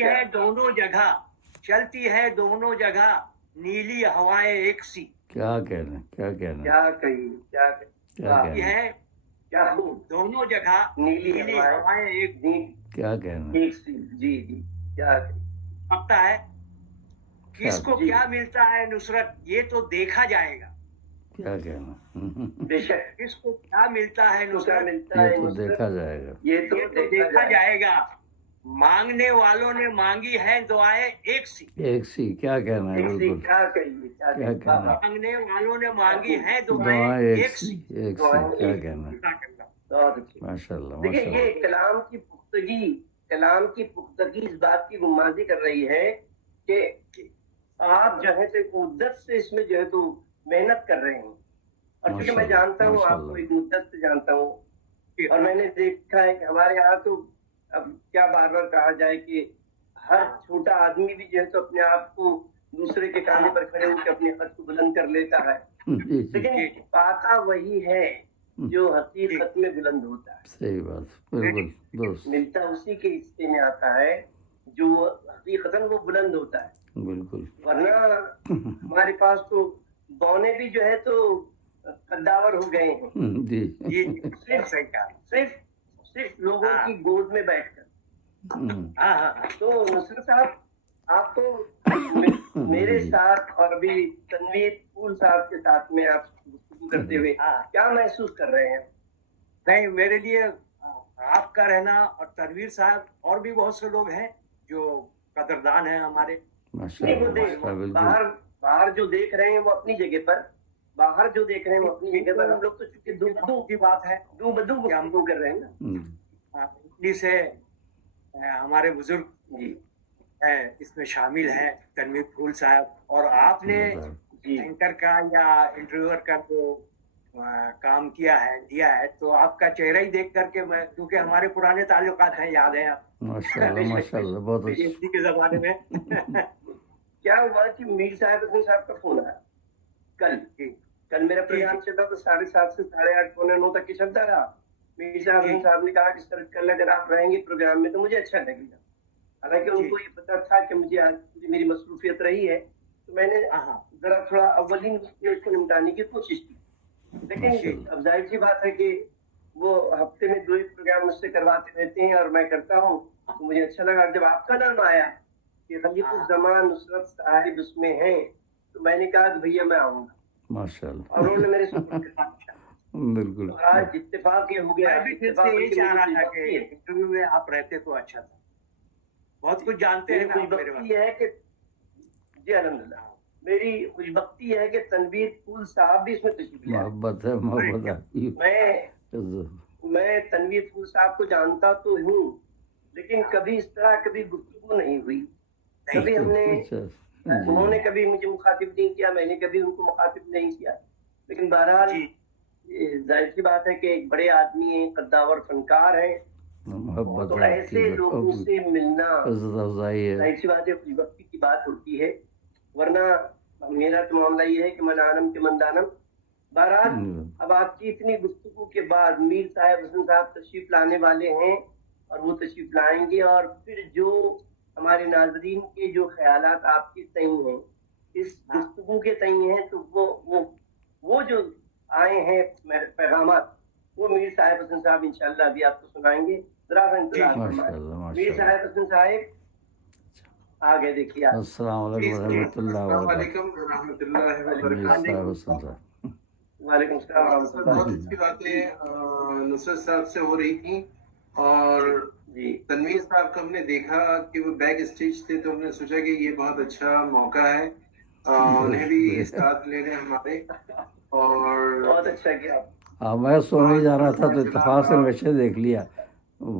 चलती है दोनों जगह, चलती है दोनों जगह, नीली हवाएं एक सी। क्या कहना, क्या कहना, क्या कही, क्या क्या ये कहना, है क्या दोनों जगह नीली हवाएं एक क्या कहना, एक सी। जी जी, क्या कही। पता है किसको जी। क्या मिलता है नुसरत, ये तो देखा जाएगा। क्या कहना, बेशक किसको क्या मिलता है किसको क्या नुसरत, मिलता ये है तो नुसरत, देखा जाएगा। ये तो ये तो देखा जाएगा। मांगने वालों ने मांगी है दुआएं एक सी। एक सी, क्या कहना है, एक सी, बिल्कुल क्या कहिए, क्या क्या कहिए। कहना, मांगने वालों ने मांगी है दुआ दुआएं एक एक सी, सी। एक सी, दुआएं क्या एक कहना, बहुत अच्छी। माशाल्लाह, देखिए, माशाल्लाह। ये कलाम की पुख्तगी इस बात की गुमाजी कर रही है कि आप जो है तो एक मुद्दत से इसमें जो है तो मेहनत कर रहे हैं। और क्योंकि मैं जानता हूँ आपको, एक मुद्दत से जानता हूँ, और मैंने देखा है कि हमारे यहाँ तो अब क्या बार बार कहा जाए कि हर छोटा आदमी भी जो है तो अपने आप को दूसरे के कांधे पर खड़े होकर अपने हद को बुलंद कर लेता है, लेकिन पाता वही है जो हकीकत में बुलंद होता है। सही बात, बिल्कुल दोस्त, मिलता उसी के हिस्से में आता है जो हकीकतन वो बुलंद होता है। बिल्कुल। वरना हमारे पास तो बौने भी जो है तो कद्दावर हो गए हैं। जी ये सिर्फ लोगों की गोद में बैठकर। तो नुसरत साहब, आप तो मेरे साथ और भी तनवीर फूल साहब के साथ में आप गुफ्तगू करते हुए क्या महसूस कर रहे हैं? नहीं, मेरे लिए आपका रहना और तनवीर साहब और भी बहुत से लोग हैं जो कदरदान हैं हमारे। बाहर जो देख रहे हैं वो अपनी जगह पर, हम लोग तो चूंकि दो की बात है, दो बदू गुफ्तगू कर रहे हैं ना। इटली से हमारे बुजुर्ग जी इसमें शामिल हैं, तनवीर फूल साहब, और आपने एंकर का या इंटरव्यूअर का जो काम किया है, तो आपका चेहरा ही देख करके मैं, क्योंकि हमारे पुराने ताल्लुकात हैं, याद है आप माशाल्लाह बहुत अच्छी के जमाने में। क्या हुआ कि मीर साहब का फोन आया कल मेरा प्रोग्राम चल रहा था 7:30 से 8:30 पौने 9 तक की चलता रहा। मीर साहब ने कहा कि सर कल अगर आप रहेंगे प्रोग्राम में तो मुझे अच्छा लगेगा। हालांकि उनको ये पता था कि मुझे आज मेरी मसरूफियत रही है, तो मैंने जरा थोड़ा अव्वलीन उसको निपटाने की कोशिश की। लेकिन अब जाहिर सी बात है कि वो हफ्ते में 2 प्रोग्राम मुझसे करवाते रहते हैं और मैं करता हूँ, तो मुझे अच्छा लगा। जब आपका नाम आया कि खलीफुज़्ज़मान नुसरत साहिब उसमें है, तो मैंने कहा कि भैया मैं आऊंगा, माशाल्लाह, और उन्होंने मेरे सपोर्ट किया। बिल्कुल। तो आज इत्तेफाक ये हो गया। मैं भी फिर से यही चाह रहा था कि इंटरव्यू में आप रहते तो अच्छा था, बहुत कुछ जानते हैं ना मेरे बारे में। जी अल्हम्दुलिल्लाह, मेरी खुशबख्ती है कि तनवीर फूल साहब भी इसमें तशरीफ ले आए। मोहब्बत है। मैं तनवीर फूल साहब को जानता तो हूँ, लेकिन कभी इस तरह कभी गुफ्तगू नहीं हुई। कभी हमने उन्होंने कभी मुझे मुखातिब नहीं किया, मैंने कभी उनको मुखातिब नहीं किया। लेकिन बहरहाल जाहिर सी बात है कि एक बड़े आदमी हैं, कद्दावर फनकार हैं, तो ऐसे लोगों से मिलना जाहिर सी बात है खुशबख्ती की बात होती है। वरना मेरा तो मामला ये है कि मनानम के मंदानम। बहरहाल अब आपकी इतनी गुफ्तगू के बाद मीर साहब हसन साहब तशरीफ लाने वाले हैं, और वो तशरीफ लाएंगे, और फिर जो हमारे नाजरीन के जो ख्यालात आपके तई हैं, इस गुफ्तगू के तई हैं, तो वो जो आए हैं पैगामात, वो मीर साहब हसन साहब इंशाअल्लाह अभी आपको सुनाएंगे। जरा सा इंतजार फरमाएं। मीर साहब हसन साहब आ गए, देखिए आप। अस्सलाम वालेकुम रहमतुल्लाहि व बरकातहू। वालेकुम सलाम। बहुत अच्छी बातें नुसरत साहब से हो रही थी, और तनवीर साहब को हमने देखा कि वो बैक स्टेज थे, तो हमने सोचा कि ये बहुत अच्छा मौका है उन्हें भी साथ ले रहे हमारे, और बहुत अच्छा किया। हाँ, मैं सोने जा रहा था तो इत्तेफाक से मैसेज देख लिया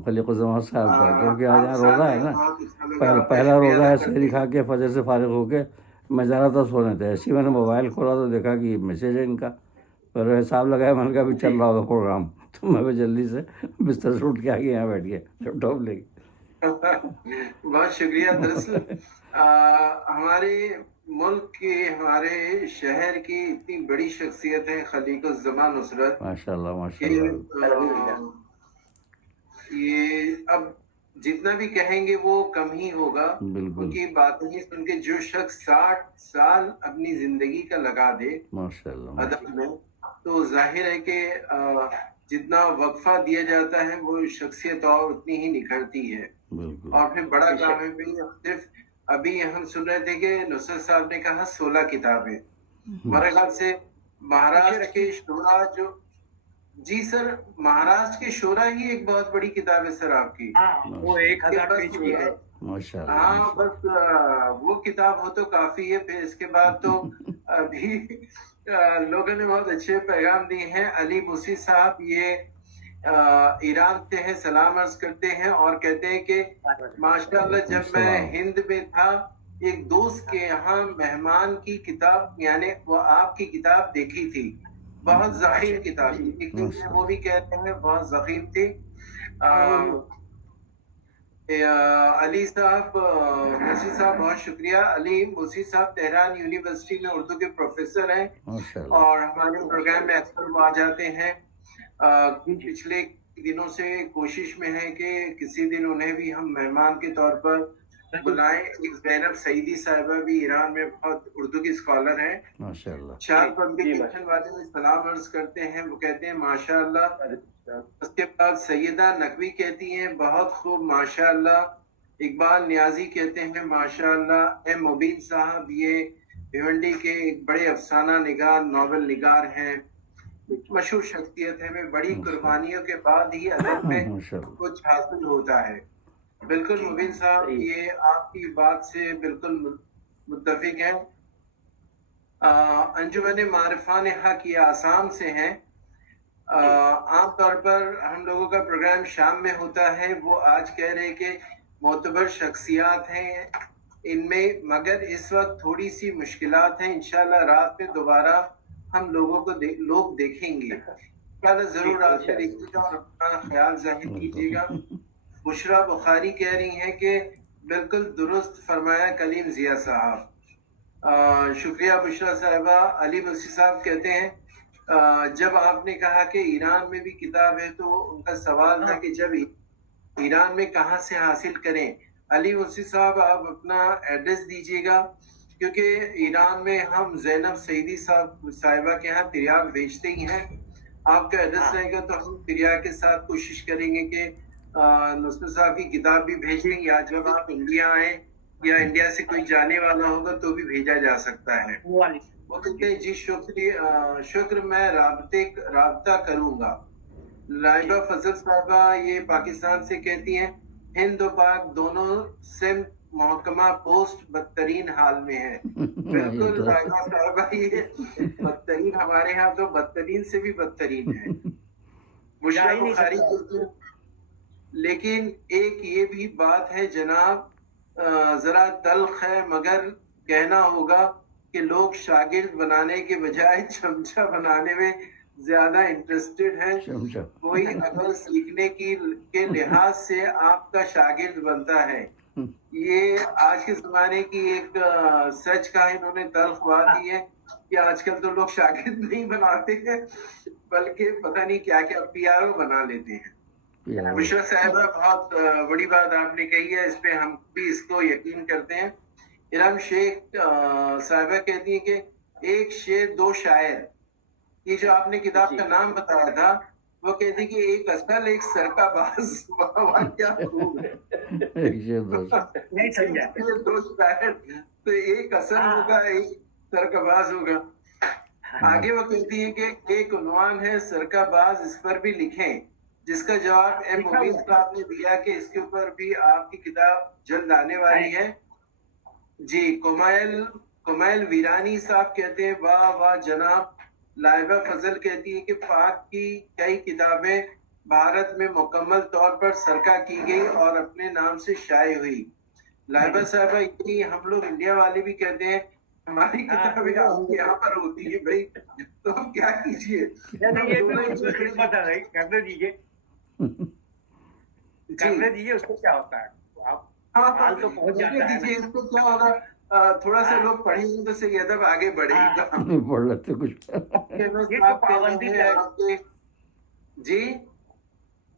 खलीफुज़्ज़मान साहब का, क्योंकि आज यहाँ रोज़ा है ना, पहला रोज़ा है। सहरी खा के फजर से फारिग होके मैं जा रहा था सोने, थे ऐसे ही मैंने मोबाइल खोला तो देखा कि मैसेज है इनका। फिर हिसाब लगाया, मैंने कहा भी चल रहा होगा प्रोग्राम, तो मैं भी जल्दी से बिस्तर से उठ के आगे यहाँ बैठ गया लैपटॉप लेके। बहुत शुक्रिया। दरअसल हमारे मुल्क के, हमारे शहर की इतनी बड़ी शख्सियत है खलीफुज़्ज़मान नुसरत, माशाल्लाह माशाल्लाह। ये अब जितना भी कहेंगे वो कम ही होगा। बिल्कुल उनकी बातें ही सुन के जो शख्स 60 साल अपनी जिंदगी का लगा दे माशाल्लाह अदब में, तो जाहिर है कि जितना वक्फा दिया जाता है वो शख्सियत और उतनी ही निखरती है। बिल्कुल और फिर बड़ा काम है भाई, सिर्फ अभी हम सुन रहे थे कि नुसरत साहब ने कहा 16 किताबें। हमारे ख्याल से महाराष्ट्र के शोरा जो, जी सर, महाराष्ट्र के शोरा ही एक बहुत बड़ी किताब है सर आपकी। हाँ, वो 1000 पेज की है। माशाल्लाह हाँ, बस वो किताब हो तो काफी है। फिर इसके बाद तो अभी लोगों ने बहुत अच्छे पैगाम दिए हैं। अली मूसी साहब ये ईरान से हैं, सलाम अर्ज करते हैं और कहते हैं कि माशाल्लाह जब मैं हिंद में था एक दोस्त के यहाँ मेहमान की किताब यानी वो आपकी किताब देखी थी, बहुत ज़खीम किताब थी। वो भी कहते हैं बहुत ज़खीम थी। अली साहब, मूसी साहब बहुत शुक्रिया। अली मूसी साहब तेहरान यूनिवर्सिटी में उर्दू के प्रोफेसर हैं और हमारे प्रोग्राम में अक्सर वो आ जाते हैं। पिछले दिनों से कोशिश में है कि किसी दिन उन्हें भी हम मेहमान के तौर पर बुलाएं। एक ज़ैनब सईदी साहिबा भी ईरान में बहुत उर्दू की स्कॉलर हैं माशाल्लाह। चार पब्लिकेशन वाले में सलाम अर्ज करते हैं, वो कहते हैं माशाल्लाह। उसके बाद सैयदा नकवी कहती हैं बहुत खूब माशाल्लाह। इकबाल नियाजी कहते हैं माशाल्लाह। एम मुबीन साहब ये भिवंडी के एक बड़े अफसाना निगार नॉवेल निगार हैं, मशहूर शख्सियत है। में बड़ी कुर्बानियों के बाद ही अदब में कुछ हासिल होता है। बिल्कुल मुबीन साहब, ये आपकी बात से बिल्कुल मुत्तफिक है। अंजुमन मारिफान हक ये आसाम से हैं। आमतौर पर हम लोगों का प्रोग्राम शाम में होता है। वो आज कह रहे कि मोतबर शख्सियात हैं इनमें, मगर इस वक्त थोड़ी सी मुश्किलात हैं। इंशाल्लाह रात में दोबारा हम लोगों को लोग देखेंगे। जरूर आप देखिएगा और अपना ख्याल जाहिर कीजिएगा। बुशरा बुखारी कह रही हैं कि बिल्कुल दुरुस्त फरमाया कलीम जिया साहब। शुक्रिया बुशरा साहिबा। अली मूसी साहब कहते हैं जब आपने कहा कि ईरान में भी किताब है तो उनका सवाल था कि जब ईरान में कहाँ से हासिल करें। अली मूसी साहब आप अपना एड्रेस दीजिएगा, क्योंकि ईरान में हम ज़ैनब सईदी साहिबा के यहाँ तिर्याक भेजते ही हैं। आपका एड्रेस रहेगा तो हम तिर्याक के साथ कोशिश करेंगे कि नुसरत साहब की किताब भी भेज देंगे, या जब आप इंडिया आए या इंडिया से कोई जाने वाला होगा तो भी भेजा जा सकता है। वो कहते हैं जी शुक्र, मैं राब्ता करूंगा। लाइबा फजल साहबा ये पाकिस्तान से कहती हैं हिंद और पाक दोनों से महकमा पोस्ट बदतरीन हाल में है। बिल्कुल लाइबा साहबा, ये बदतरीन हमारे यहाँ तो बदतरीन से भी बदतरीन है। बुशरा बुखारी लेकिन एक ये भी बात है जनाब, जरा तल्ख है मगर कहना होगा कि लोग शागिर्द बनाने के बजाय चमचा बनाने में ज्यादा इंटरेस्टेड हैं। कोई अगर सीखने के लिहाज से आपका शागिर्द बनता है। ये आज के जमाने की एक सच का इन्होंने तल्ख बात दी है कि आजकल तो लोग शागिर्द नहीं बनाते हैं बल्कि पता नहीं क्या क्या पीआरओ बना लेते हैं। बुशरा साहिबा बहुत बड़ी बात आपने कही है, इस पे हम भी इसको यकीन करते हैं। इरम शेख साहिबा कहती है कि एक शेर दो शायर, ये जो आपने किताब का नाम बताया था, वो कहती कि एक असल एक सरकाबाज। क्या खूब है। नहीं समझा। दो शायर तो एक असल होगा एक सरकाबाज होगा। आगे वो कहती है कि एक उन्वान है सरकाबाज, इस पर भी लिखें, जिसका जवाब एम मुबीन साहब ने दिया कि इसके ऊपर भी आपकी किताब जल्द आने वाली है। जी कुमैल वीरानी साहब कहते हैं वाह वाह जनाब। लाइबा फजल कहती है कि पाक की कई किताबें भारत में मुकम्मल तौर पर सरका की गई और अपने नाम से शाये हुई। लाइबा साहबा इतनी हम लोग इंडिया वाले भी कहते हैं हमारी किताबें आपके यहाँ पर होती है भाई, तो हम क्या कीजिए। करने दीजिए उसको क्या होता है। आप हाल तो पहुंच जाता है। इसको क्या होगा, थोड़ा सा लोग पढ़ेंगे तो सही अदब आगे बढ़ेगा। पढ़ लेते कुछ। ये तो पाबंदी है जी,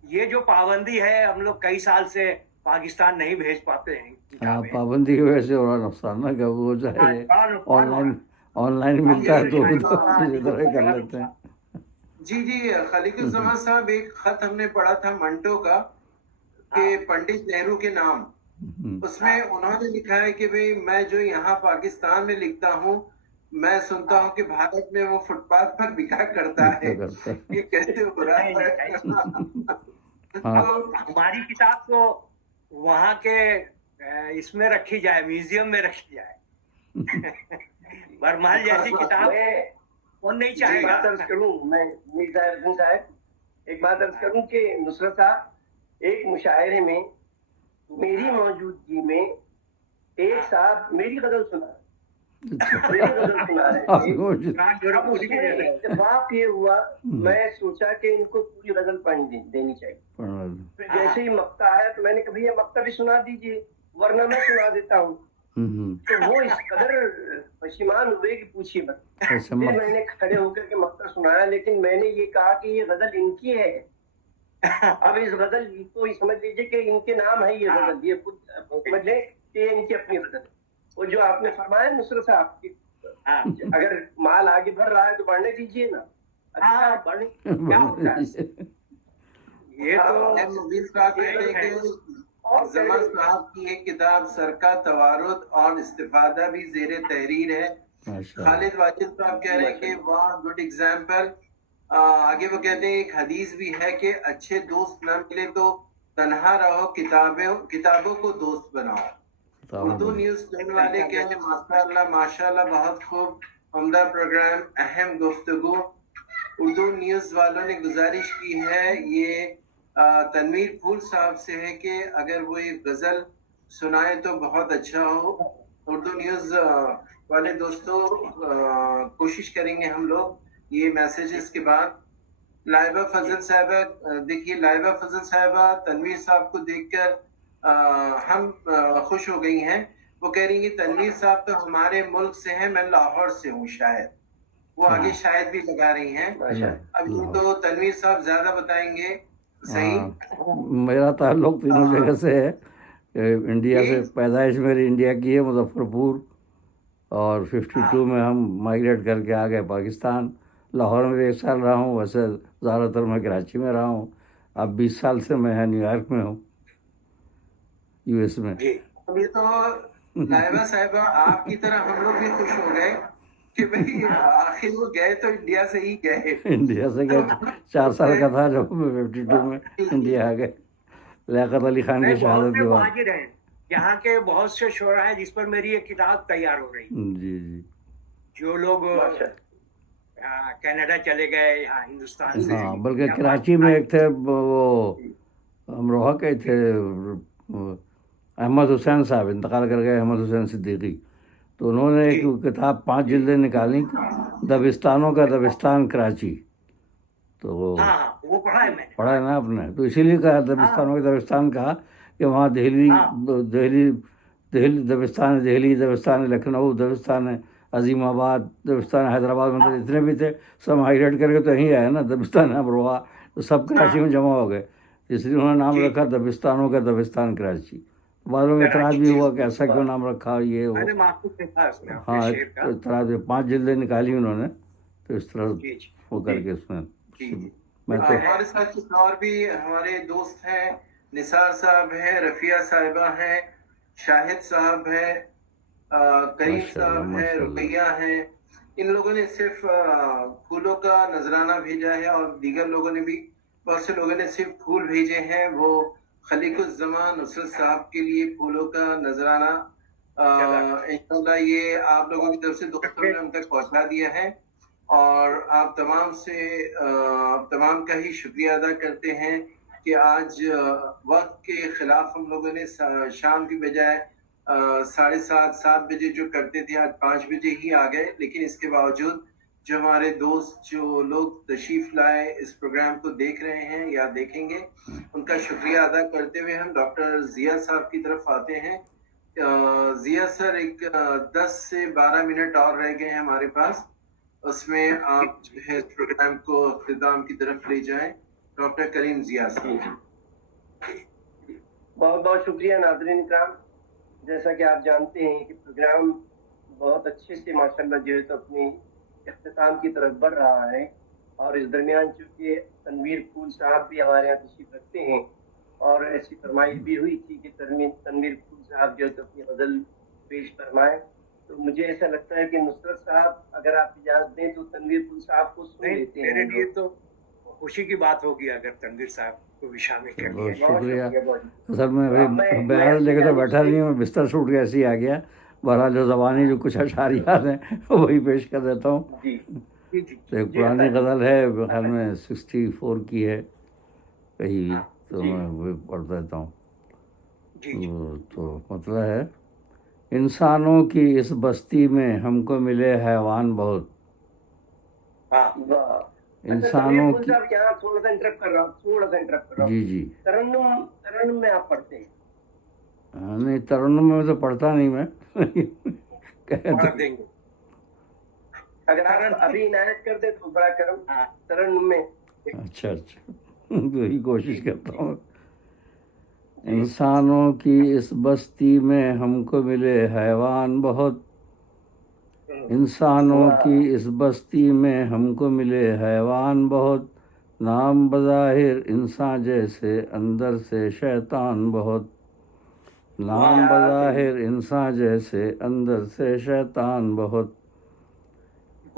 ये जो पाबंदी है हम लोग कई साल से पाकिस्तान नहीं भेज पाते हैं हाँ, किताबें। पाबंदी की वजह से हो रहा नुकसान ना, कब वो हाँ, चाहे बड़ा नुकसान हो रहा ऑनलाइन है। ऑनलाइन मिलता है तो ये इसी तरह कर बड़ा लेते हैं। नुकसान। जी जी, खलीकुज्जमान साहब, एक खत हमने पढ़ा था मंटो का, कि हाँ पंडित नेहरू के नाम, हम्म, उसमें उन्होंने लिखा है कि भाई मैं जो यहाँ पाकिस्तान में लिखता हूँ, मैं सुनता हूँ कि भारत में वो फुटपाथ पर बिका करता है। क्या करता है। ये कैसे हो रहा नहीं, है? हाँ, अब हमारी किताब तो वहाँ के इसमें रखी जाए, म्यूजियम में रखी जाए। बरमहल जैसी किताब मैं कौन नहीं एक चाहेगा। बात अर्ज करूं, मैं मीर साहब एक बात अर्ज करूं कि नुसरत साहब एक मुशायरे में मेरी मौजूदगी में एक साहब मेरी गजल सुना, मेरी गजल सुना रहे आप थे। मुझे अब उसमें इत्तेफाक ये हुआ, मैं सोचा कि इनको पूरी गजल पढ़नी देनी चाहिए। पढ़ा फिर जैसे ही मक्ता आया तो मैंने कहा भैया मक्ता भी सुना दीजिए, वरना मैं सुना देता हूँ। तो वो इस कदर परेशान हुए कि पूछिए मत। अच्छा, फिर मैंने खड़े होकर के मक्ता सुनाया, लेकिन मैंने ये कहा कि ये गजल इनकी है। अब इस गजल को ही समझ लीजिए कि इनके नाम है ये गजल, ये खुद समझ लें कि ये इनकी अपनी गजल है। और जो आपने फरमाया नुसरत साहब की, अगर माल आगे बढ़ रहा है तो बढ़ने दीजिए ना। अच्छा बढ़ने क्या होता है, ये तो हम मुबीन साहब कहते हैं कि जमान साहब की एक किताब सरका तवारुद और इस्तिफादा भी जेर तहरीर है। माशा खालिद वाजिद साहब कह रहे हैं कि वाह गुड एग्जाम्पल। आगे वो कहते हैं एक हदीस भी है कि अच्छे दोस्त ना मिले तो तन्हा रहो, किताबों को दोस्त बनाओ। उर्दू न्यूज सुनने वाले कहे माशाल्लाह माशाल्लाह, बहुत खूब, उम्दा प्रोग्राम, अहम गुफ्तगू। उर्दू न्यूज वालों ने गुजारिश की है ये तनवीर फूल साहब से है कि अगर वो एक गजल सुनाए तो बहुत अच्छा हो। उर्दू न्यूज वाले दोस्तों, कोशिश करेंगे हम लोग ये मैसेजेस के बाद। लाइबा फजल साहबा, देखिए लाइबा फजल साहबा तनवीर साहब को देखकर हम खुश हो गई हैं। वो कह रही हैं कि तनवीर साहब तो हमारे मुल्क से हैं, मैं लाहौर से हूँ शायद। वो आगे शायद भी लगा रही हैं। अब ये तो तनवीर साहब ज्यादा बताएंगे। सही। हाँ, मेरा ताल्लुक तीनों जगह से है। इंडिया से पैदाइश मेरी इंडिया की है, मुजफ्फरपुर, और 52 में हम माइग्रेट करके आ गए पाकिस्तान। लाहौर में भी 1 साल रहा हूँ, वैसे ज़्यादातर मैं कराची में रहा हूँ। अब 20 साल से मैं न्यूयॉर्क में हूँ, यूएस में। अब ये तो लाइबा साहिबा आपकी तरह हम लोग भी खुश हो गए कि भाई आखिर वो गए तो इंडिया से ही गए। इंडिया से गए, 4 साल का था जब मैं 52 में इंडिया आ गए, लियाकत अली खान की शहादत के बाद। मुहाजिर हैं, यहाँ के बहुत से शोरा हैं जिस पर मेरी एक किताब तैयार हो रही है। जी जी, जो लोग कनाडा चले गए, यहाँ हिंदुस्तान से। हाँ, बल्कि कराची में एक थे वो अमरोहा के थे, अहमद हुसैन साहब इंतकाल कर गए, अहमद हुसैन सिद्दीकी। तो उन्होंने एक किताब 5 जिल्दें निकाली, दबिस्तानों का दबिस्तान कराची। तो वो पढ़ा है मैंने। पढ़ा है ना आपने, तो इसीलिए कहा दबिस्तानों का दबिस्तान कहा कि वहाँ दिल्ली दिल्ली दिल्ली दबिस्तान है, दिल्ली दबिस्तान है, लखनऊ दबिस्तान है, अजीमाबाद दबिस्तान, हैदराबाद, मतलब जितने भी थे सब माइग्रेट करके तो यहीं आए ना, दबिस्तान अमरोहा, तो सब कराची में जमा हो गए। इसलिए उन्होंने नाम रखा दबिस्तानों का दबिस्तान कराची। बाद में इतराज भी हुआ कि ऐसा क्यों नाम रखा, ये हो। हाँ, इतराज 5 जिल्दें निकाली उन्होंने, तो इस तरह वो करके उसमें मैं तो हमारे साथ कुछ और भी हमारे दोस्त हैं, निसार साहब हैं, रफिया साहिबा हैं, शाहिद साहब हैं, करीम साहब हैं, रुकैया हैं। इन लोगों ने सिर्फ फूलों का नजराना भेजा है, और दीगर लोगों ने भी, बहुत से लोगों ने सिर्फ फूल भेजे हैं। वो खलीकुज्जमान नुसरत साहब के लिए फूलों का नजराना इंशाल्लाह ये आप लोगों की तरफ से दोस्तों ने उन तक पहुंचा दिया है। और आप तमाम का ही शुक्रिया अदा करते हैं कि आज वक्त के खिलाफ हम लोगों ने शाम की बजाय 7:30-7 बजे जो करते थे, आज 5 बजे ही आ गए। लेकिन इसके बावजूद जो हमारे दोस्त, जो लोग तशरीफ लाए, इस प्रोग्राम को देख रहे हैं या देखेंगे, उनका शुक्रिया अदा करते हुए हम डॉक्टर जिया साहब की तरफ आते हैं। जिया सर, एक 10 से 12 मिनट और रह गए हैं हमारे पास, उसमें आप जो है इस प्रोग्राम को इख्तिताम की तरफ ले जाएं। डॉक्टर करीम जिया साहब। बहुत बहुत शुक्रिया नाज़रीन इकराम। जैसा कि आप जानते हैं कि प्रोग्राम बहुत अच्छे से माशाल्लाह जो है तो अपनी इख्तिताम की तरफ बढ़ रहा है, और इस दरमियान चूंकि तनवीर फूल साहब भी हमारे यहाँ तशरीफ रखते हैं, और ऐसी फरमाइश भी हुई थी कि तनवीर फूल साहब जो है तो अपनी गजल पेश फरमाए, तो मुझे ऐसा लगता है कि नुसरत साहब अगर आप इजाजत दें तो तनवीर फूल साहब को सुन लेते हैं। मेरे लिए तो खुशी की बात होगी अगर तनवीर साहब को भी शामिल कर बहुत लिया। शुक्रिया। बहुत सर मैं अभी बयान लेकर तो बैठा नहीं हूँ, मैं बिस्तर छूट के ऐसे ही आ गया। बहरहाल जो ज़बानी जो कुछ अशार याद हैं वही पेश कर देता हूँ। जी जी जी तो एक पुरानी गज़ल है, ख्याल में 64 की है कहीं भी, हाँ, तो जी। मैं वो पढ़ देता हूँ। जी जी तो मतलब है, इंसानों की इस बस्ती में हमको मिले हैवान बहुत। हाँ वाह। अच्छा तनवीर इंसानों फूल की, साहब, यहाँ थोड़ा सा इंटरप्ट कर रहा हूँ, थोड़ा सा इंटरप्ट कर रहा हूँ। जी जी। तरन्नुम में आप पढ़ते हैं? नहीं, तरन्नुम में तो पढ़ता नहीं मैं कह पढ़ तो, देंगे। अगर आप तरन्नुम, अभी इनायत कर दे तो बड़ा करम। हाँ तरन्नुम में अच्छा अच्छा तो यही कोशिश करता हूँ। जी इंसानों की इस बस्ती में हमको मिले हैवान बहुत। इंसानों वाह। की इस बस्ती में हमको मिले हैवान बहुत। नाम बज़ाहिर इंसान जैसे अंदर से शैतान बहुत। नाम क्या बज़ाहिर इंसान जैसे अंदर से शैतान बहुत।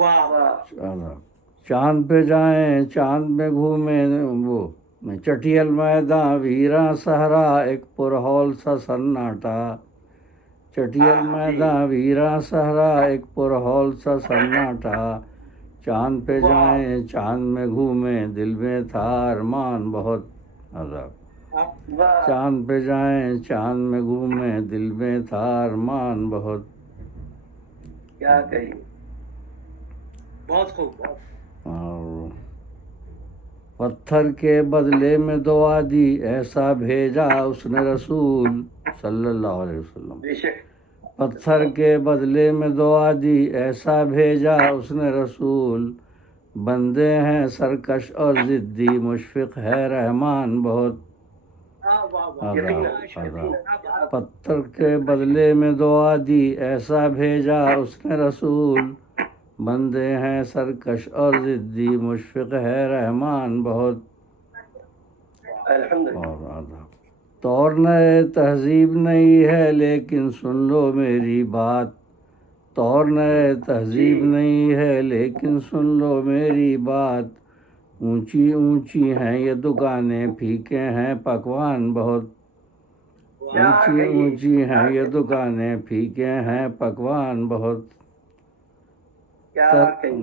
वाह वाह। चांद पे जाएं चांद में घूमें वो, मैं चटियल मैदान वीरा सहरा एक पुरहौल सा सन्नाटा। चटियल हाँ, मैदान वीरा सहरा एक पुरहौल सा सन्नाटा। चांद पे वाह जाएं चांद में घूमें दिल में था अरमान बहुत। अदा हाँ, वाह। चांद पे जाएं चांद में घूमें दिल में था अरमान बहुत। क्या कही। बहुत खूब बहुत और पत्थर के बदले में दुआ दी ऐसा भेजा उसने रसूल सल्लल्लाहु अलैहि वसल्लम। बेशक। पत्थर के बदले में दुआ दी ऐसा भेजा उसने रसूल। बंदे हैं सरकश और ज़िद्दी मुशफ़िक़ है रहमान बहुत। वाह वाह वाह आदा यकीनन, माशाअल्लाह, आदा क्या यकीनन। बात। पत्थर के बदले में दुआ दी ऐसा भेजा उसने रसूल। बंदे हैं सरकश और ज़िद्दी मुशफ़िक़ है रहमान बहुत। अल्हम्दुलिल्लाह। और आदा तौर नए तहजीब नहीं है लेकिन सुन लो मेरी बात। तौर नए तहजीब जी नहीं है लेकिन सुन लो मेरी बात। ऊंची ऊंची हैं ये दुकानें फीके हैं पकवान बहुत। क्या ऊंची कही। ऊंची हैं ये क्या दुकानें फीके हैं पकवान बहुत। तर कही।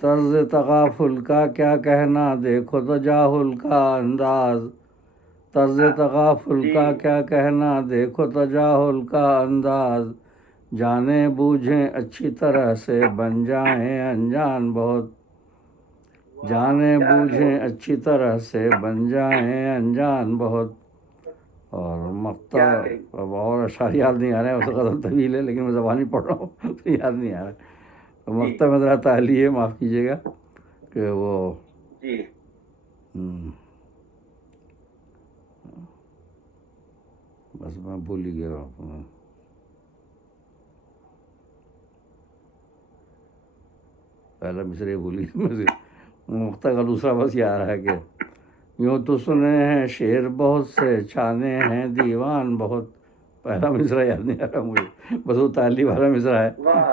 तर्ज तगाफुल का क्या कहना देखो तो जाहुल का अंदाज। तर्ज तगाफुल जी का क्या कहना देखो तो जाहुल का अंदाज। जाने बूझें अच्छी तरह से बन जाएं अनजान बहुत। जाने क्या कही। बूझें अच्छी तरह से बन जाएं अनजान बहुत। और मक्ता, क्या कही। अब और अशार याद नहीं आ रहा है, उसका कदम तवील है लेकिन मैं ज़बानी पढ़ रहा हूँ तो याद नहीं आ रहा है। तो जी मक्ता में ज़रा ताली है, माफ़ कीजिएगा कि वो जी बस मैं भूल ही गया। पहला मिसरे भूल गया मुझे। मुक्ता का दूसरा बस ये आ रहा है कि यूँ तो सुने हैं शेर बहुत से छाने हैं दीवान बहुत। पहला मिसरा याद नहीं आ रहा मुझे, बस वो ताली वाला मिसरा है। वाह।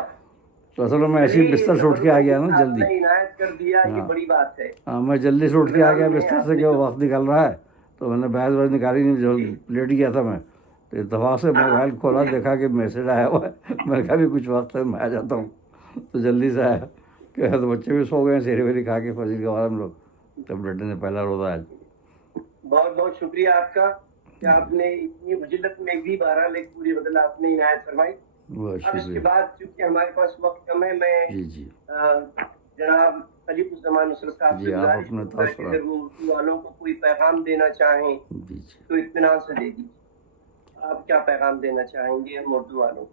तो असल में मैं ऐसे ही बड़ी बिस्तर से उठ के आ गया ना जबरदस्त जल्दी। आपने इनायत कर दिया, ये हाँ बड़ी बात है। हाँ, मैं जल्दी से उठ के आ प्रोग्राम गया में बिस्तर से आपने कि वो जो वक्त निकल रहा है, तो मैंने बहस वहस निकाली नहीं, जो जी लेट गया था मैं। तो इतफाक से मोबाइल खोला, देखा कि मैसेज आया हुआ है। मैंने कहा भी कुछ वक्त है, मैं आ जाता हूँ। तो जल्दी से आया कि तो बच्चे भी सो गए, सेरी वेरी खा के फजीर के बाद हम लोग, तब लड़ने ने पहला रोज़ा आज। बहुत बहुत शुक्रिया आपका कि आपने इतनी मुजिल्लत में भी 12 लेख पूरी बदल आपने इनायत फरमाई। बहुत अब इसके शुक्रिया। बाद चूंकि हमारे पास वक्त कम है, मैं जी जी जनाब खलीफुज़्ज़मान नुसरत साहब जी, से आप गुजारिश अपने करूंगा कि तासुरात। अगर वो उर्दू वालों को कोई पैगाम देना चाहें जी जी। तो इत्मीनान से दे दीजिए। आप क्या पैगाम देना चाहेंगे हम उर्दू वालों को?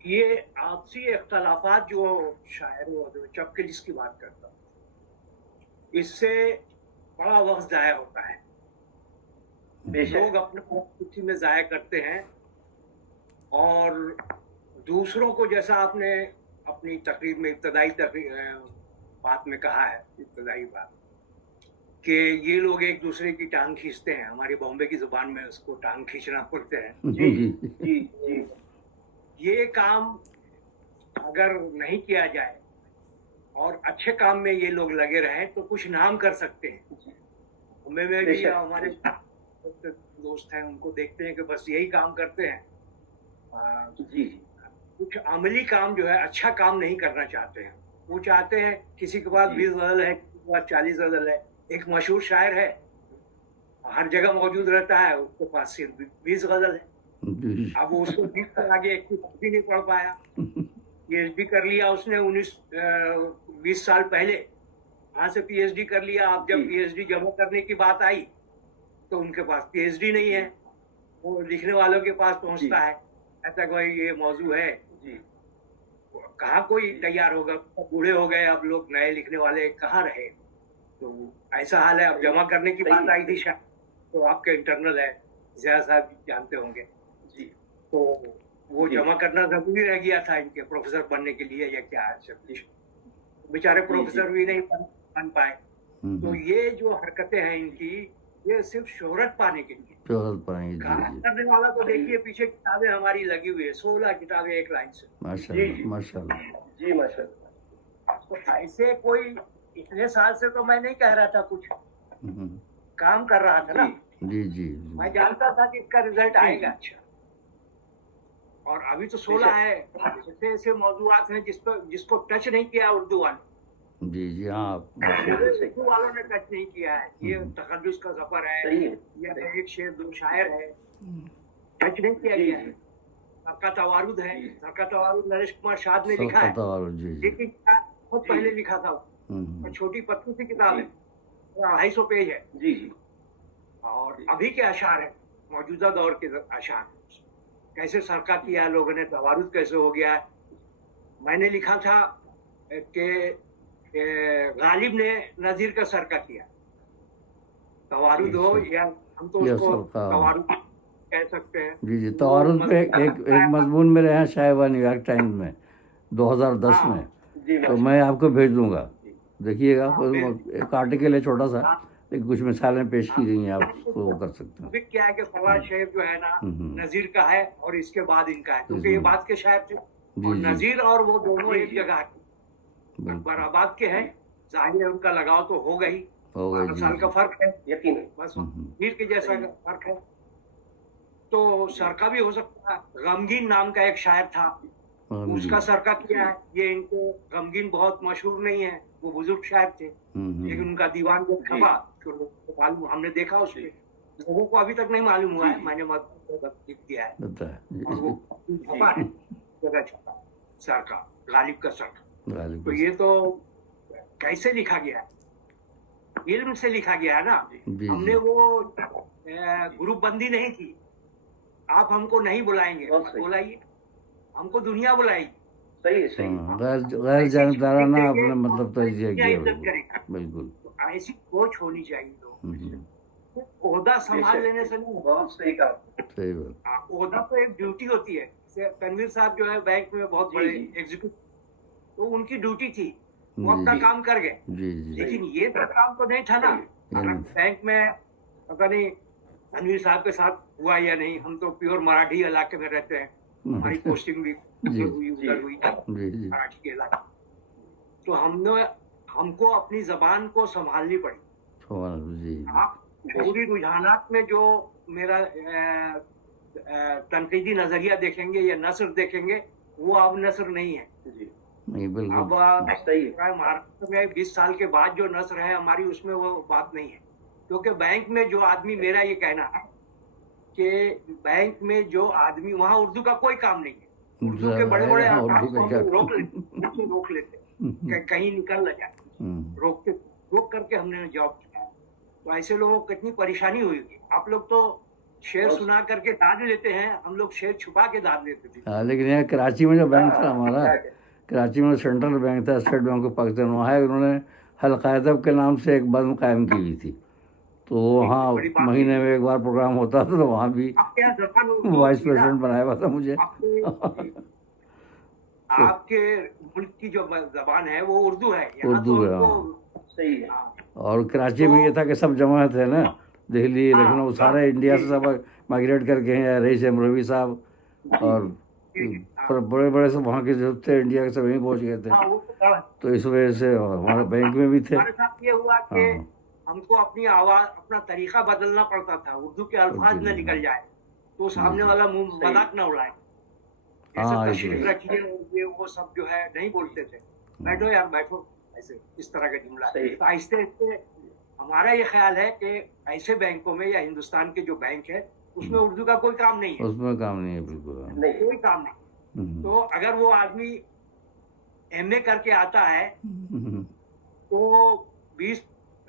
ये आपसी इख्तलाफात जो शायरों और जब के जिसकी बात करता हूँ, इससे बड़ा वक्त जाया होता है। लोग अपने खुशी में जाया करते हैं। और दूसरों को, जैसा आपने अपनी तकरीर में इब्तदाई बात में कहा है, इब्तदाई बात कि ये लोग एक दूसरे की टांग खींचते हैं, हमारी बॉम्बे की जुबान में उसको टांग खींचना बोलते हैं। जी जी जी। ये काम अगर नहीं किया जाए और अच्छे काम में ये लोग लगे रहें तो कुछ नाम कर सकते हैं। बॉम्बे में भी हमारे दोस्त हैं, उनको देखते हैं कि बस यही काम करते हैं। जी कुछ अमली काम जो है, अच्छा काम नहीं करना चाहते हैं। वो चाहते हैं, किसी के पास 20 गज़ल है, किसी के पास 40 गज़ल है। एक मशहूर शायर है, हर जगह मौजूद रहता है, उसके पास सिर्फ 20 गज़ल है। अब वो उसको 20 से आगे एक भी नहीं पढ़ पाया। पीएचडी कर लिया उसने 20 साल पहले, वहां से पीएचडी कर लिया। अब जब पीएचडी जमा करने की बात आई तो उनके पास पीएचडी नहीं है। वो लिखने वालों के पास पहुंचता है, ऐसा कोई ये मौजू है जी, कहाँ कोई तैयार होगा, बूढ़े हो गए अब लोग, नए लिखने वाले कहाँ रहे। तो ऐसा हाल है। अब जमा करने की बात आई थी शायद, तो आपके इंटरनल है, ज़िया साहब जानते होंगे जी। तो वो जमा करना जरूरी रह गया था इनके, प्रोफेसर बनने के लिए या क्या है, बेचारे प्रोफेसर भी नहीं बन पाए। तो ये जो हरकतें हैं इनकी, ये सिर्फ शोहरत पाने के लिए। शोहरत पाएंगे काम करने वाला तो देखिए, पीछे किताबें हमारी लगी हुई है, 16 किताबें एक लाइन से। माशाल्लाह माशाल्लाह जी माशाल्लाह। तो ऐसे कोई, इतने साल से तो मैं नहीं कह रहा था कुछ, काम कर रहा था ना। जी जी। मैं जानता था कि इसका रिजल्ट आएगा अच्छा। और अभी तो 16 है, ऐसे ऐसे मौजूदात हैं जिसको टच नहीं किया उर्दू वाले। जी जी। हाँ, उर्दू वालों ने टच नहीं किया है। ये तकद्दुस का सफर है या एक शेर दो शायर है, टच नहीं किया गया है। सबका तवारुद है, सबका तवारुद नरेश कुमार शाद ने लिखा है, लेकिन बहुत पहले लिखा था। और छोटी पतली सी किताब है, 250 पेज है जी। और अभी के अशार है, मौजूदा दौर के अशार, कैसे सरका किया लोगों ने, तवारुद कैसे हो गया। मैंने लिखा था कि गालिब ने नजीर का सरका किया, तवारुद हो या हम तो उसको तवारुद कह सकते हैं। जी जी। तवारुद पे एक मजमून मेरे यहाँ शाया हुआ न्यूयॉर्क टाइम्स में 2010 में, तो मैं आपको भेज दूंगा, देखिएगा। एक आर्टिकल है छोटा सा, लेकिन कुछ मिसालें पेश की गई हैं, आप उसको वो कर सकते हैं। अभी क्या है कि फवाद शेर जो है ना, नजीर का है और इसके बाद इनका है, क्योंकि ये बात के शायर थे। और नजीर और वो दोनों एक जगह बराबाद के हैं। जाहिर है उनका लगाव तो होगा ही, 12 साल का फर्क है, यकीन है, बस मीर के जैसा फर्क है। तो सरका भी हो सकता है। गमगीन नाम का एक शायर था, उसका सरका किया है। ये इनको गमगीन बहुत मशहूर नहीं है, वो बुजुर्ग शायर थे, लेकिन उनका दीवान जो छपा तो लोगों को मालूम, हमने देखा उसमें, लोगों को अभी तक नहीं मालूम हुआ है, मैंने लिख दिया है और वो छपा है, जगह छपा सरका, गालिब का सरका। तो ये तो कैसे लिखा गया है, इल्म से लिखा गया है ना। हमने वो ग्रुप बंदी नहीं की, आप हमको नहीं बुलाएंगे, बुलाइए, हमको दुनिया बुलाएगी। सही है, सही। गैर जानबदाराना आपने मतलब तजिया किया, बिल्कुल। तो ऐसी सोच होनी चाहिए लोगों को। ओहदा संभाल लेने से नहीं, बहुत सही कहा, सही बात। ओहदा तो एक ड्यूटी होती है। जैसे तनवीर साहब जो है बैंक में बहुत बड़े एग्जीक्यूटिव, तो उनकी ड्यूटी थी, वो अपना काम कर गए। लेकिन ये तो काम तो नहीं था ना। बैंक में पता नहीं तनवीर साहब के साथ हुआ या नहीं, हम तो प्योर मराठी इलाके में रहते हैं, हमारी पोस्टिंग भी हुई उधर हुई मराठी के इलाके। तो हमको अपनी जबान को संभालनी पड़ी। आप पूरी रुझानात में जो मेरा तनकीदी नजरिया देखेंगे या नस्र देखेंगे, वो अब नस्र नहीं है। अब महाराष्ट्र में 20 साल के बाद जो नस्र है हमारी, उसमें वो बात नहीं है। क्योंकि बैंक में जो आदमी, मेरा ये कहना है कि बैंक में जो आदमी, वहाँ उर्दू का कोई काम नहीं है। उर्दू के बड़े बड़े रोक लेते कहीं निकल न जाए, रोक करके हमने जॉब किया। तो ऐसे लोगों को कितनी परेशानी हुई। आप लोग तो शेर सुना करके दाद लेते हैं, हम लोग शेर छुपा के दाद लेते थे। लेकिन यहाँ कराची में जो बैंक था हमारा, कराची में सेंट्रल बैंक था, स्टेट बैंक ऑफ पाकिस्तान, वहाँ उन्होंने हल्का अदब के नाम से एक बंद कायम की हुई थी। तो वहाँ बड़ी बात महीने में एक बार प्रोग्राम होता था, तो वहाँ भी आपके यहाँ जबान उर्दू वाइस थी ना? प्रेसिडेंट बनाया हुआ था मुझे। आपके मुल्क की जो जबान है वो उर्दू है, यहाँ उर्दू तो है, हमको सही है। हाँ, और कराची में ये था कि सब जमा थे ना, दिल्ली, हाँ, लखनऊ, सब, सारे इंडिया से जी, सब माइग्रेट करके हैं, रईस अमरवी साहब और जी, हाँ, बड़े बड़े सब वहाँ के जो थे इंडिया के, सब यहीं पहुँच गए थे। हाँ, वो तो था। तो इस वजह से हमारे बैंक में भी थे। हमारे साथ ये हुआ कि हाँ, हमको अपनी आवाज, अपना तरीका बदलना पड़ता था, उर्दू के अल्फाज न निकल जाए तो सामने वाला मुंह सही। मजाक न उड़ाए, जैसे हाँ, तशरीफ इसलिए। रखिए, ये वो सब जो है नहीं बोलते थे, बैठो यार बैठो, ऐसे इस तरह का जुमला। सही। तो आहिस्ते आहिस्ते हमारा ये ख्याल है कि ऐसे बैंकों में या हिंदुस्तान के जो बैंक है उसमें उर्दू का कोई काम नहीं है, उसमें काम नहीं है बिल्कुल। नहीं, कोई काम नहीं। तो अगर वो आदमी एमए करके आता है तो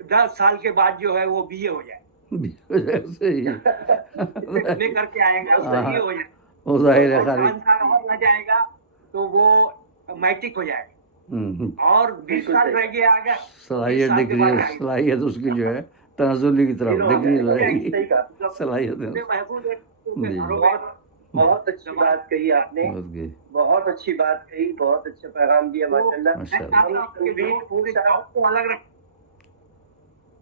10 साल के बाद जो है वो बीए हो जाए, सही। एमए करके आएगा तो बीए हो जाए, वो जाहिर है और खाली। 5 साल और रह जाएगा तो वो मैट्रिक हो जाएगा, हम्म, और 20 साल रह गया आगे, 20 सलाहियत साल के डिग्री, बाद आएगा। सलाहियत उसकी जो है तनाजुली की तरफ डिग्री हो जाएगी, सही कहा। सलाहियत है अपने महफूज है, तो जी। घरों में बहुत अच्छी बात कही आपने, उसकी। बहुत अच्छी बात कही, बहुत अच्छा पैगाम दिया माशाल्लाह। माशाल्लाह।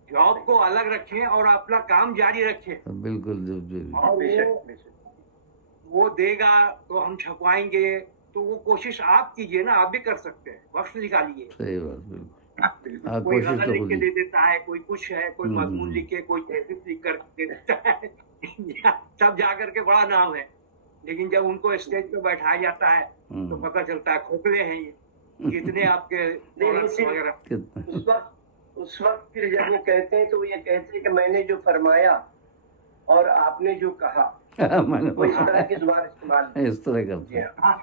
जॉब को अलग रखें और अपना काम जारी रखें, बिल्कुल जी, जी। और बेशक, बेशक। वो देगा तो हम छपवाएंगे, तो वो कोशिश आप कीजिए ना, आप भी कर सकते हैं, वक्त निकालिए। सही बात, बिल्कुल। हाँ, कोई कोशिश गजल तो लिख खुद के ही। दे देता है, कोई कुछ है, कोई मजमून लिख के, कोई तहरीर लिख कर दे देता है सब जा करके बड़ा नाम है, लेकिन जब उनको स्टेज पे बैठाया जाता है तो पता चलता है खोखले हैं ये, कितने आपके प्रोडक्ट्स वगैरह। कितना उस वक्त फिर जब वो कहते हैं तो वो ये कहते हैं कि मैंने जो फरमाया और आपने जो कहा, मैंने वो इस तरह की जुबान इस्तेमाल इस तरह करते हैं। हाँ,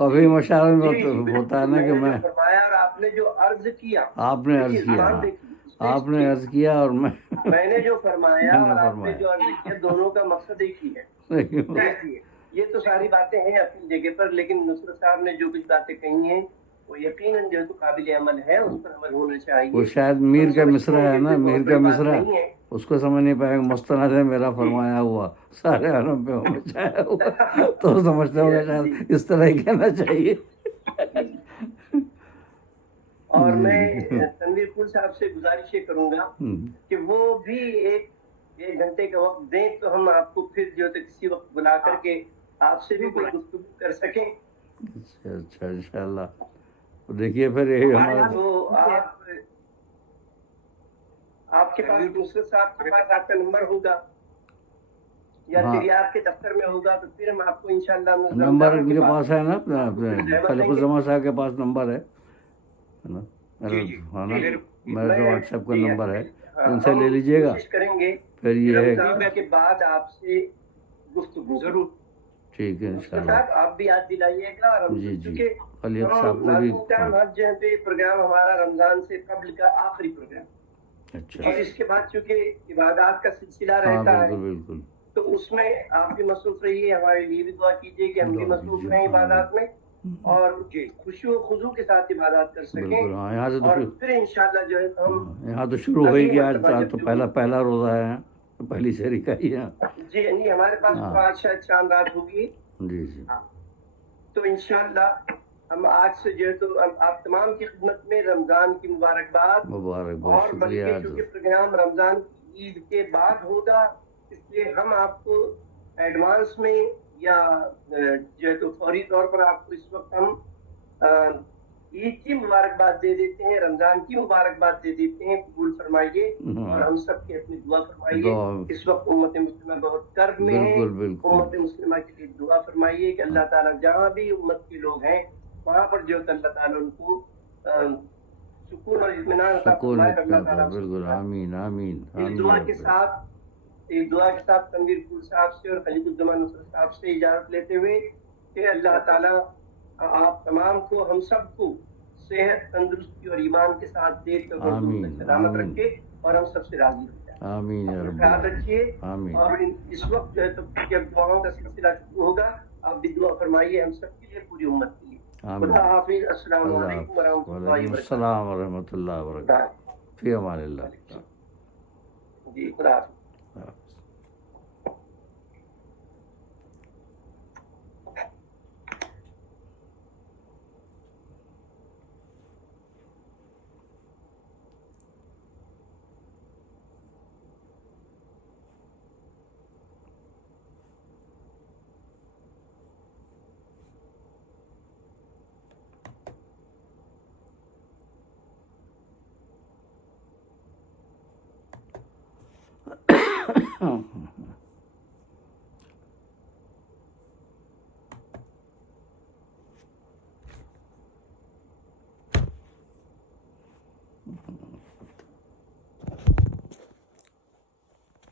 अभी मशाल में जी, होता है ना कि मैंने मैं, जो फरमाया और आपने जो अर्ज किया, आपने अर्ज देखिए, किया, जुबान हाँ, देखिए, आपने अर्ज किया और मैंने जो फरमाया मैंने और आपने फरमाया। जो अर्ज किया, दोनों का मकसद एक ही है। देखिए, ये तो सारी बातें हैं अपनी जगह पर, लेकिन नुसरत साहब ने जो कुछ बातें कही हैं वो यकीनन जो है तो काबिल अमल है, उस पर अमल होना चाहिए। वो शायद मीर का मिसरा है ना, मीर का मिसरा, नहीं है। उसको समझ नहीं पाएगा, मुस्तनद है मेरा फरमाया हुआ, सारे आलम पे हो मचाया हुआ, तो समझते होंगे शायद इस तरह ही कहना चाहिए। और मैं तनवीर फूल साहब से गुजारिश ये करूंगा कि वो भी एक घंटे का वक्त दें तो हम आपको फिर जो है तो किसी वक्त बुला करके आपसे भी कोई गुफ्तगू कर सकें। अच्छा अच्छा, इंशाल्लाह। तो देखिए फिर यही हमारा, तो आपके पास नुसरत साहब के पास आपका नंबर होगा या हाँ। फिर ये आपके दफ्तर में होगा, तो फिर हम आपको इंशाल्लाह नंबर इनके पास है ना, अपने खलीकुज़्ज़मान साहब के पास नंबर है ना, जी, जी। हाँ ना, फिर मेरा जो व्हाट्सएप का जी, नंबर है, हाँ, उनसे हम ले लीजिएगा। कोशिश करेंगे फिर ये है रमजान के बाद आपसे गुफ्तगू जरूर। ठीक है इंशाल्लाह। आप भी याद दिलाइएगा, और हम जी, जी। क्योंकि खलील साहब को भी, हर जगह पे प्रोग्राम हमारा रमजान से कबल का आखिरी प्रोग्राम, अच्छा, और इसके बाद चूंकि इबादत का सिलसिला हाँ रहता है, बिल्कुल बिल्कुल, तो उसमें आप भी मसरूफ रहिए, हमारे लिए भी दुआ कीजिए कि हम भी दुआ मसरूफ कीजिए, रहें हाँ। इबादत में और खुशी व खुजू के साथ इबादत कर बिल्कुल। सकें, हाँ, यहाँ से तो और फिर, फिर इंशाल्लाह जो है हम हाँ, यहाँ तो शुरू हो ही अगली गया आज, मर्तबा आज जब तो जो- पहला रोज़ा है, तो पहली शहरी का ही है। जी नहीं, हमारे पास हाँ। तो आज शायद शाम रात होगी, जी जी, तो इंशाल्लाह हम आज से जो है तो आप तमाम की खिदमत में रमजान की मुबारकबाद, मुबारक, बहुत और शुक्रिया। बल्कि चूंकि प्रोग्राम रमजान की ईद के बाद होगा, इसलिए हम आपको एडवांस में या जो है तो फौरी तौर पर आपको इस वक्त हम ईद की मुबारकबाद दे देते हैं, रमजान की मुबारकबाद दे देते हैं, कबूल फरमाइए और हम सब की अपनी दुआ फरमाइए। इस वक्त उम्मत मुस्लिमा बहुत कर्ब में है, बिल्कुल बिल्कुल, उम्मत मुस्लिमा के लिए दुआ फरमाइए कि अल्लाह ताला जहाँ भी उम्मत के लोग हैं वहाँ पर जो अल्लाह ताला उनको सुकून और इत्मीनान अता फरमाए। अल्लाह ताला बिल्कुल, आमीन आमीन इस दुआ के साथ तनवीर फूल साहब से और खलीकुज़्ज़मान नुसरत साहब से इजाजत लेते हुए कि अल्लाह ताला आप तमाम को, हम सबको सेहत, तंदुरुस्ती और ईमान के साथ देख कर सलामत रखे और हम सबसे राजी हो जाए। आमीन या रब्बल ख्याल रखिए, आमीन। और इस वक्त जो है तो जब दुआओं का सिलसिला शुरू होगा, आप भी दुआ फरमाइए हम सब के लिए, पूरी उम्मत के लिए। खुदा हाफिज, अस्सलाम वालेकुम वरहमतुल्लाहि वबरकातुहू। अस्सलाम वरहमतुल्लाहि वबरकातुहू। फी अमानिल्लाह। जी, खुदा हाफिज। हाँ।